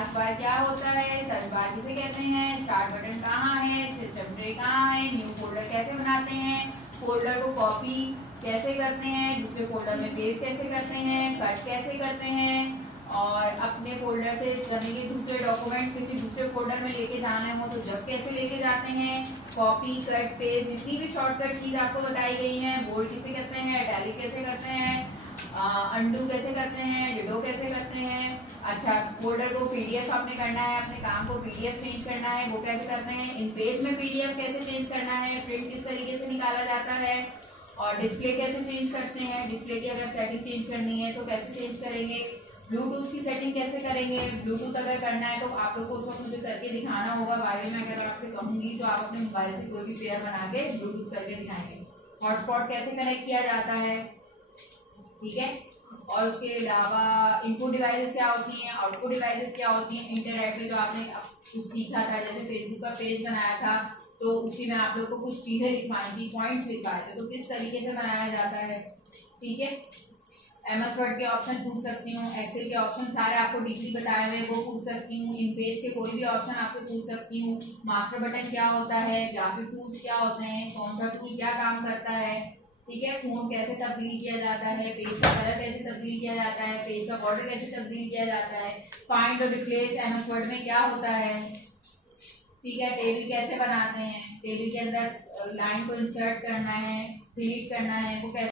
Task bar क्या होता है, सर्च बार किसे कहते हैं, स्टार्ट बटन कहाँ है, सिस्टम ट्रे कहाँ है, न्यू फोल्डर कैसे बनाते हैं, फोल्डर को कॉपी कैसे करते हैं, दूसरे फोल्डर में पेस्ट कैसे करते हैं, कट कैसे करते हैं, और अपने फोल्डर से यानी कि दूसरे डॉक्यूमेंट किसी दूसरे फोल्डर में लेके जाने हो तो जब कैसे लेके जाते हैं, कॉपी कट पेस्ट जितनी भी शॉर्टकट चीज आपको बताई गई है, बोल्ड किसे करते हैं, इटैलिक कैसे करते हैं, अंडू कैसे करते हैं, डिडो कैसे करते हैं। अच्छा, फोल्डर को पीडीएफ आपने करना है, अपने काम को पीडीएफ चेंज करना है, वो कैसे करते हैं, इन पेज में पीडीएफ कैसे चेंज करना है, प्रिंट किस तरीके से निकाला जाता है, और डिस्प्ले कैसे चेंज करते हैं, डिस्प्ले की अगर सेटिंग चेंज करनी है तो कैसे चेंज करेंगे, ब्लूटूथ की सेटिंग कैसे करेंगे, ब्लूटूथ अगर करना है तो आप लोग को उसको मुझे करके दिखाना होगा, वायु में अगर आपसे कहूंगी तो आप अपने मोबाइल से कोई भी पेयर बना के ब्लूटूथ करके दिखाएंगे। हॉटस्पॉट कैसे कनेक्ट किया जाता है, ठीक है। और उसके अलावा इनपुट डिवाइसेस क्या होती हैं, आउटपुट डिवाइसेस क्या होती हैं, इंटरनेट पे जो आपने कुछ सीखा था, जैसे फेसबुक का पेज बनाया था तो उसी में आप लोग को कुछ चीजें लिखवाई थी, पॉइंट्स लिखवाए थे, तो किस तरीके से बनाया जाता है, ठीक है। एमएस वर्ड के ऑप्शन पूछ सकती हूँ, एक्सेल के ऑप्शन सारे आपको डीपली बताए हुए वो पूछ सकती हूँ, इन पेज के कोई भी ऑप्शन आपको पूछ सकती हूँ, मास्टर बटन क्या होता है, ग्राफिक टूल्स क्या होते हैं, कौन सा टूल क्या काम करता है, ठीक है। फोन कैसे तब्दील किया जाता है, पेज का कलर कैसे तब्दील किया जाता है, पेज का बॉर्डर कैसे तब्दील किया जाता है, फाइंड और रिप्लेस एमएस वर्ड में क्या होता है, ठीक है। टेबल कैसे बनाते हैं, टेबल के अंदर लाइन को इंसर्ट करना है, डिलीट करना है, वो कैसे